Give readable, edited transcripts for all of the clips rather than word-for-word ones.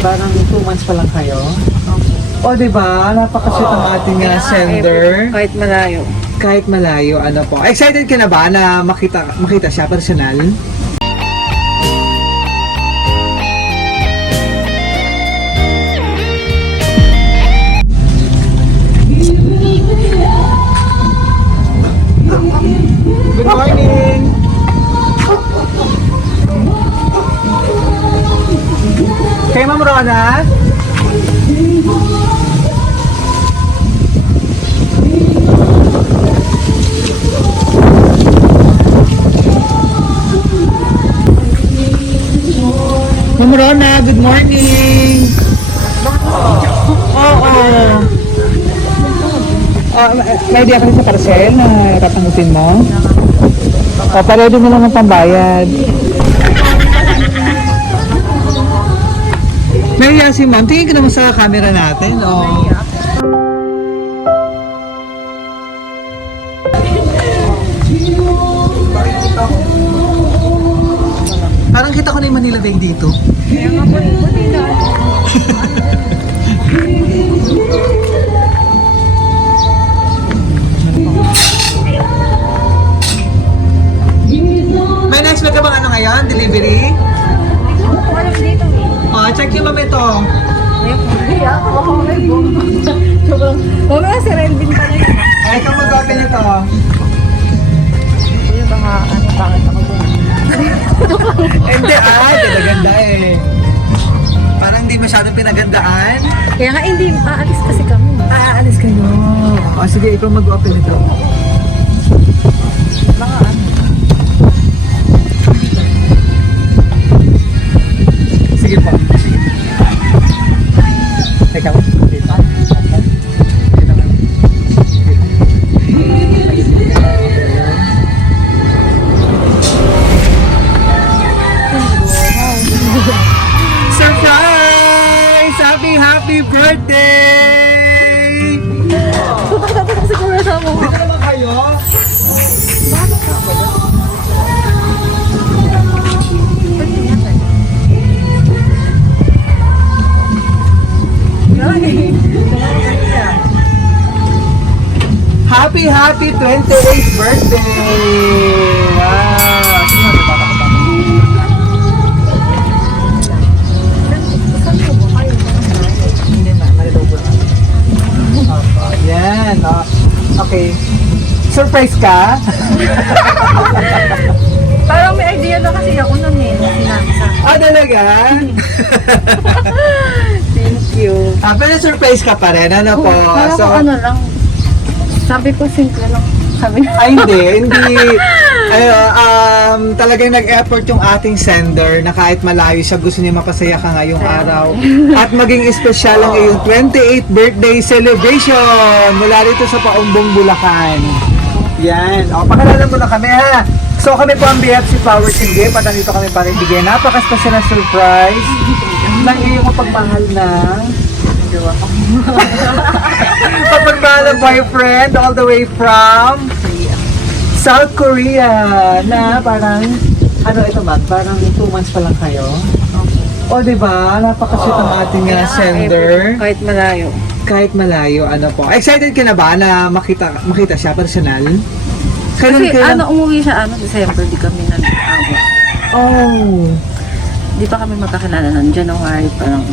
Parang 2 months pa lang kayo. O, diba? Napakasweet ang ating sender. Kahit malayo. Kahit malayo, ano po. Excited ka na ba na makita siya personal? Good morning! Kay Ma'am Rona? Ma'am Rona, good morning! Oo. May idea kasi sa parcel na tatanggapin mo? Paredo mo lang ang pambayad. May si Ma'am, tingin ka naman sa camera natin. Oh. Parang kita ko na yung Manila Day dito. Kaya nga po, Manila. May na-expect ka bang ano ngayon? Delivery? Walang dito eh. Oh, check yung mami ito. Mamaya si Renvin pa na yun. Ay, ikaw mag-open ito. Kuya, baka pangit ako dun. Hindi, pinaganda eh. Parang hindi masyadong pinagandaan. Kaya nga hindi, aalis kasi kami. Aalis kayo. O sige, ikaw mag-open ito. Mga ano. Sige po. Teka mo. Dito. Surprise! Happy birthday! Tutok siguro sa mo. Dito naman kayo. Happy 28th birthday! Wow! Sino na bata ko ba? Hindi na, marilobo na. Yan. Okay. Surprise ka? Parang may idea na kasi ako nun eh. Sinabi sa akin. Talaga? Thank you. Pero surprise ka pa rin, ano po? Parang So, ano lang. Sabi ko simple lang. Sabi na. hindi. Talagang nag-effort yung ating sender na kahit malayo siya, gusto niya mapasaya ka ngayong araw. At maging espesyal ang iyong 28th birthday celebration mula rito sa Paumbong, Bulacan. Yan. O, pakilala mo na kami ha. So kami po ang BFC Flowers and Gift at nandito kami para ibigay napaka-special na surprise ng iyong mapagmahal na mapagmahal na boyfriend all the way from South Korea na parang ano ito man, parang 2 months pa lang kayo. O diba, napakasweet ang ating sender. Kahit malayo. Kahit malayo, ano po. Excited ka na ba na makita siya personal? Kasi umuwi siya December, di kami nag-awa. Oh. Di pa kami magkakilala ng January, parang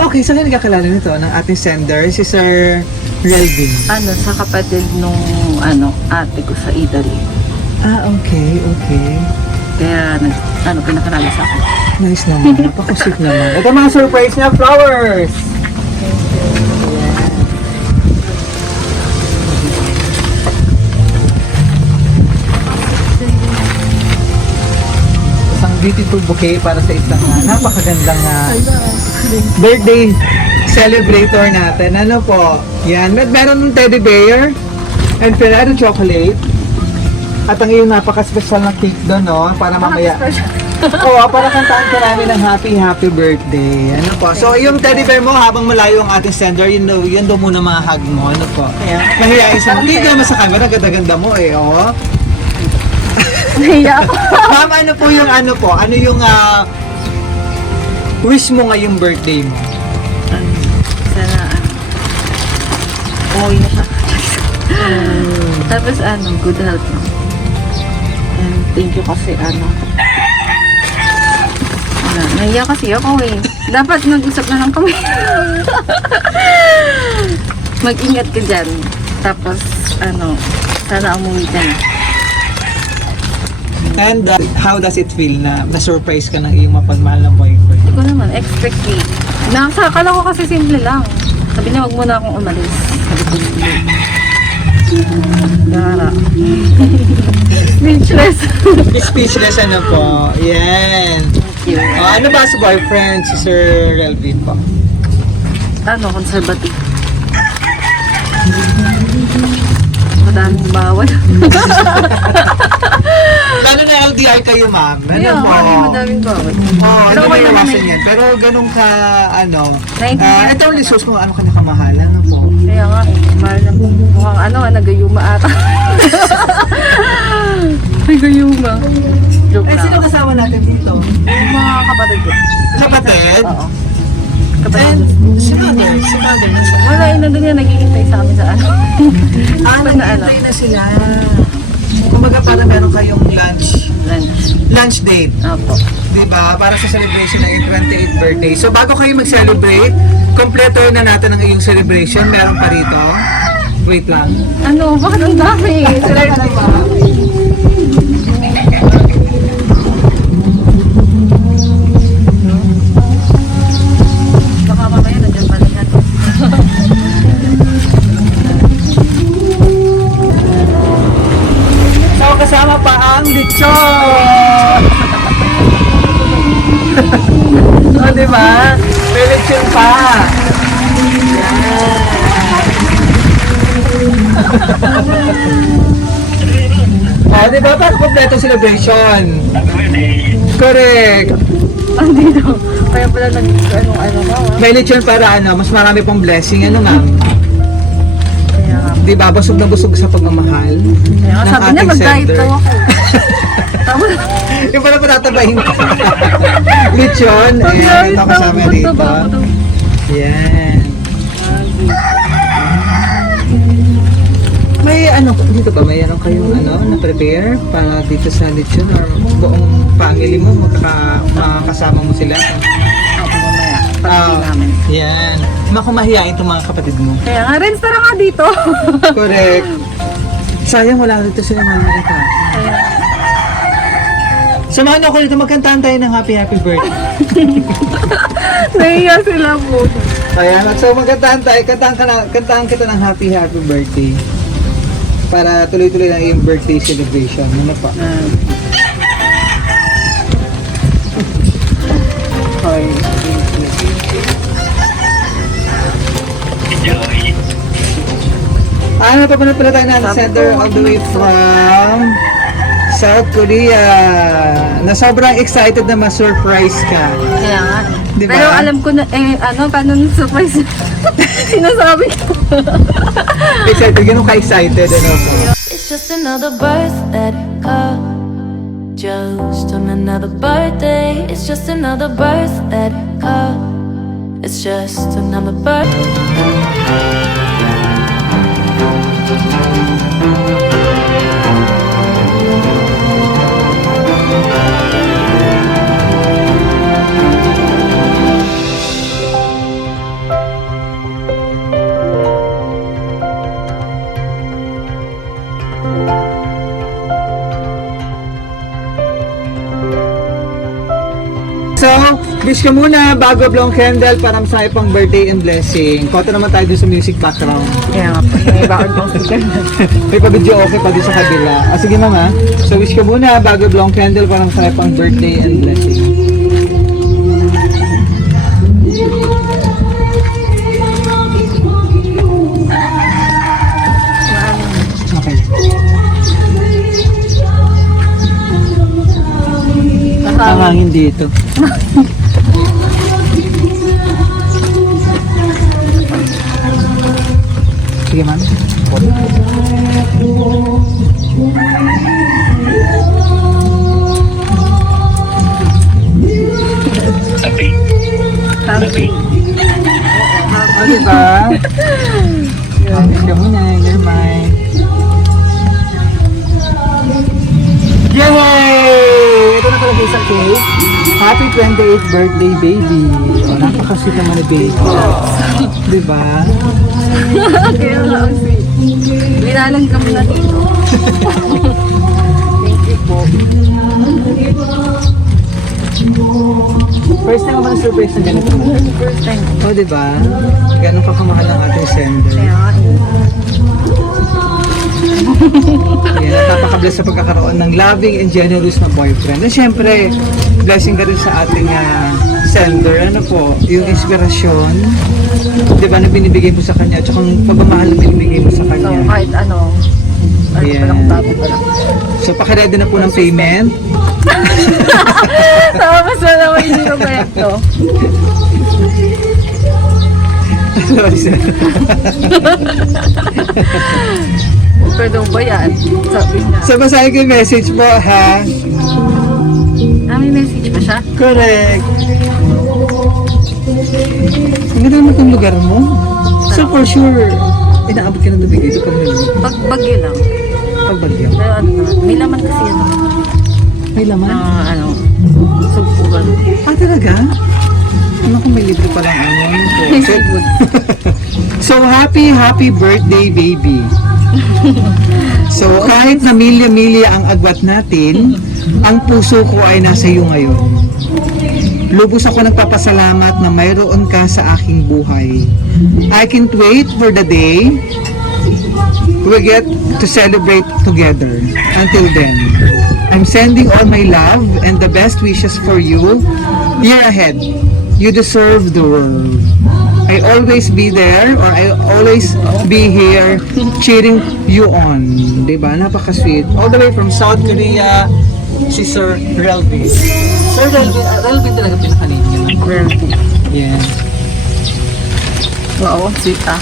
Okay, saan ka nagkakilala nito ng ating sender, si Sir Relvin? sa kapatid nung ate ko sa Italy. Okay. Kaya pinakilala sa akin. Nice naman, napaka-sweet naman. Ito mga surprise niya, flowers! Isang beautiful bouquet para sa isang napakagandang birthday celebrator natin. Ano po? Yan. Meron ng teddy bear and Ferrero chocolate. At ang iyong napaka-special na cake doon, no? Para mamaya. Oo, para kantaan ka namin ng happy birthday. Ano po? So, yung teddy bear mo, habang malayo ang ating sender, yun daw muna mga hug mo. Ano po? Mahihayin sa hindi naman sa camera, ganda-ganda mo eh, oo. Nahiya ako. Ma'am, ano po yung wish mo ngayong birthday mo? Sana, okay na siya. Tapos, good health lang. And thank you kasi, naiya kasi ako eh. Dapat nag-usap na lang kami. Mag-ingat ka dyan. Tapos, sana umuwi ka na. And how does it feel na na-surprise ka ng iyong mapagmahal na boyfriend? Hindi ko naman, expect eh. Nakakala ko kasi simple lang. Sabi niya, wag muna akong umalis. Sabi ko, hindi. Gara. Speechless. Speechless ano po. Yan. Thank you. Ano ba sa boyfriend si Sir Relvin po? Conservative. Madaming bawal. Lalo na LDR kayo, ma'am. Ayun, madaming bawal. Pero Pero okay naman iwasan yan. Pero ganun ka, Naiintindihan ito ko ang naman. resource kung ano ka nakamahal. Ano po? Kaya nga eh, mahal na po. Mukhang nagayuma ata. Nagayuma. Joke Eh, lang. sino kasama natin dito? Yung mga kapatid ko. Kapatid? Oo. And Kapatid. si mother? Si mother nasa? Wala, nandun yan, naghihintay sa amin sa Pag na Naghihintay na sila. Kumbaga para meron kayong lunch date. Opo. Diba? Para sa celebration ng iyong 28th birthday. So bago kayo mag-celebrate, kompleto na natin ang iyong celebration. Meron pa rito. Wait lang. Bakit ang dami? Baka mamaya nandiyan pa rin yan. So kasama pa ang lechon! O diba? May lechon pa! O diba? Para kompleto celebration. Correct. Andito. Kaya pala May lechon para mas marami pang blessing. Ano ma'am? Kaya nga. Diba? Busog na busog sa pagmamahal. Kaya nga, ng sabi niya ating mag-diet sender. daw ako. Tapos, Yung pala patatabahin ka. Lechon. Ayan, mag-diet ito daw kasama ako. dito. Taba ako daw. Yan. May dito ba? May kayong na-prepare para dito sa lechon or buong family mo makakasama mo sila? Opo, mamaya. Pagdating namin. Yan. Makumahiyain itong mga kapatid mo. Kaya nga, Renz, tara nga dito. Correct. Sayang wala dito sila mga ito. Samahan ako dito, magkantahan tayo ng happy birthday. Nahiya sila po. Kaya so magkantahan tayo, kantahan kita ng happy birthday. Para tuloy-tuloy lang yung birthday celebration. Ano pa? Okay. Papunta pala tayo na center all the way from South Korea. Na sobrang excited na ma-surprise ka. Kaya nga. Diba? Pero alam ko na, paano surprise? Sinasabi ko. Excited, ganun ka-excited. Ano po? It's just another birthday call. Just on another birthday. It's just another birthday call. It's just another birthday. So, wish ka muna bago blow ang candle para masaya pang birthday and blessing. Koto naman tayo dun sa music background. Kaya nga po. May bakit pang speaker. May pa-video okay pa dun sa kabila. Sige mama. So, wish ka muna bago blow ang candle para masaya pang birthday and blessing. Okay. Ang hangin dito. Sige, ma'am. Happy. O, diba? Ikaw muna, never mind. Yay! Ito na talaga isang cake. Happy 28th birthday, baby. O, napaka-sweet naman ni baby. Diba? Kaya nga ang sweet. Binalang kami na dito. Thank you po. First time naman surprise na ganito. First time. O, diba? Ganun ka kamahal ang ating sender. Kaya nga Yan, napaka-bless sa pagkakaroon ng loving and generous na boyfriend. And syempre, blessing ka rin sa ating sender. Ano po, yung inspirasyon, di ba, na binibigay mo sa kanya, at saka yung pagmamahal na binibigay mo sa So, kanya. kahit ano Yeah. pa lang, bago pa lang. So, pakiready na po ng payment. Tapos na naman hindi ko proyekto. Pwede ba yan? Sabi niya. So, basahin ko yung message po, ha? May message pa siya? Correct. Ang ganda naman itong lugar mo. So, for sure, inaabot ka ng tubig dito pag Pag bagyo lang. pagbagyo. Pero ano naman, may laman kasi yan. May laman. Ano, sugpugan. Ah, talaga? Ano kung may libre palang ano? Seafood. So, happy birthday, baby. So, kahit na milya-milya ang agwat natin, ang puso ko ay nasa iyo ngayon. Lubos ako nagpapasalamat na mayroon ka sa aking buhay. I can't wait for the day we get to celebrate together. Until then, I'm sending all my love and the best wishes for you. Year ahead, you deserve the world. I always be there, or I always be here cheering you on. Diba? Napaka-sweet. All the way from South Korea, si Sir Relvin. Sir Relvin talaga pinakanin niya. Relvin. Yeah. Wow, sweet ah.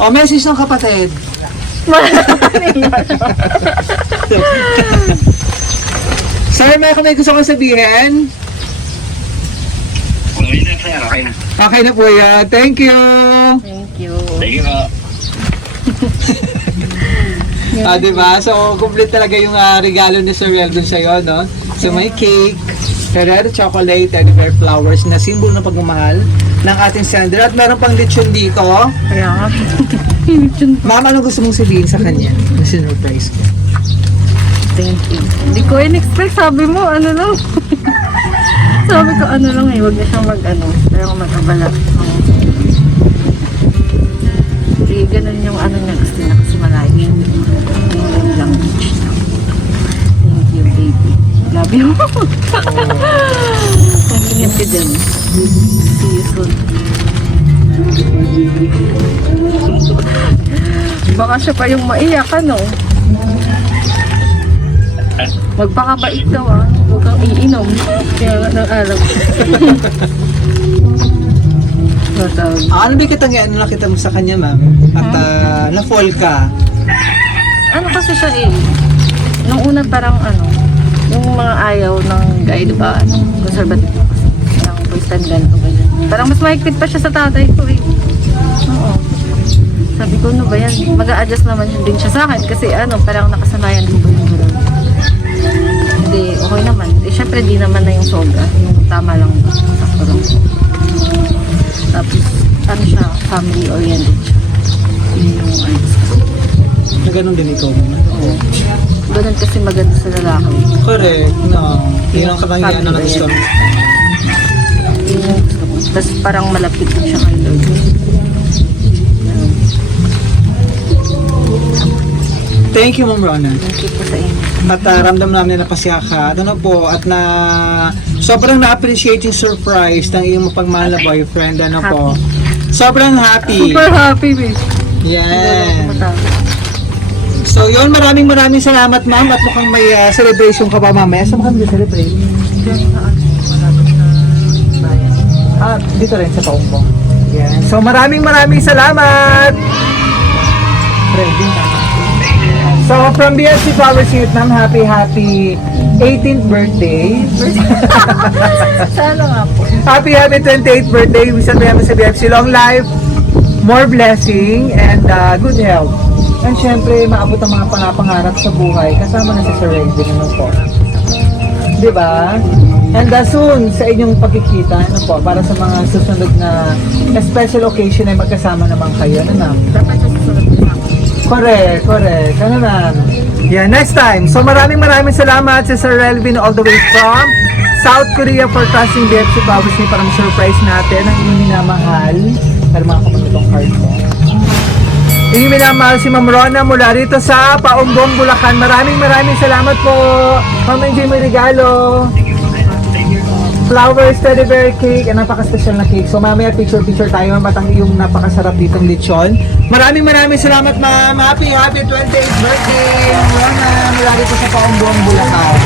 O, message ng kapatid. Sir, may gusto kong sabihin? Okay na po yan. Thank you. Thank you. Diba? So, complete talaga yung regalo ni Sir Relvin sa'yo, no? So, may cake, red chocolate, and bear flowers na simbolo ng pagmamahal ng ating sender. At meron pang lechon dito. Kaya nga. Ma'am, ano gusto mong sabihin sa kanya? Na sinurprise ko. Thank you. Hindi ko in-expect. Sabi mo, ano lang. Sabi ko, ano lang eh. Huwag na siyang mag-ano. Pero mag-abala. Hindi, ganun yung ano niya. Gusto niya kasi malayo. Yung language niya. Thank you, baby. Love you. Tingin ka dyan. See you soon. Baka siya pa yung maiyak, ano? Magpakabait daw ah. Huwag kang iinom. Kaya nga ng alam. Matawag. Ano ba kitang nakita mo sa kanya, ma'am? At na-fall ka? Ano kasi siya eh. Nung una parang ano, yung mga ayaw ng guy, di ba? Ano, conservative kasi. Parang boys time ganito ganyan. Parang mas mahigpit pa siya sa tatay ko eh. Oo. Sabi ko, ano ba yan? Mag-a-adjust naman din siya sa akin kasi ano, parang nakasanayan din ko yung gano'n. Hindi, okay naman. Eh, syempre di naman na yung sobra. Yung tama lang. Sakto lang. Tapos, ano siya, family-oriented siya. Yun yung ayos kasi. Na ganun din ikaw naman. Oo. Ganun kasi maganda sa lalaki. Correct, no. Yun ang katangian na gusto mo. Yun yung gusto ko. Tapos parang malapit din siya kay Lord. Ganun. Thank you, Ma'am Rona. Thank you po sa inyo. At ramdam namin na napasya ka. At ano po, at na sobrang na-appreciate yung surprise ng iyong mapagmahal na boyfriend. Ano po. Sobrang happy. Super happy, babe. Yan. Matapos. So yun, maraming salamat, ma'am. At mukhang may celebration ka pa mamaya. Saan kami celebrate? Diyan sa ano, malapit na bayan. Dito rin sa Paumbong. Yan. So maraming salamat! Ready na. So, from BFC Flowers Suite, ma'am, happy 18th birthday. Sana nga po. Happy 28th birthday. Wish natin sa BFC. Long life, more blessing, and good health. And syempre, maabot ang mga pangapangarap sa buhay. Kasama na si Sir Reggie, ano po. Diba? And soon, sa inyong pagkikita, ano po, para sa mga susunod na special occasion ay magkasama naman kayo, ano ma'am? Dapat siya susunod din ako. Correct. Ano ma'am? Yeah, next time. So maraming salamat sa Sir Relvin all the way from South Korea for trusting BFC Flowers Suite para ma-surprise natin ang inyong minamahal. Pero mga kapatutong card ko. Inyong minamahal si Ma'am Rona mula rito sa Paumbong, Bulacan. Maraming salamat po. Ma'am, enjoy mo yung regalo. Flowers, teddy bear cake, and napaka-special na cake. So mamaya picture tayo, matang yung napakasarap ditong lechon. Maraming salamat ma'am. Happy 28th birthday. Ma'am Rona mula rito sa Paumbong, Bulacan.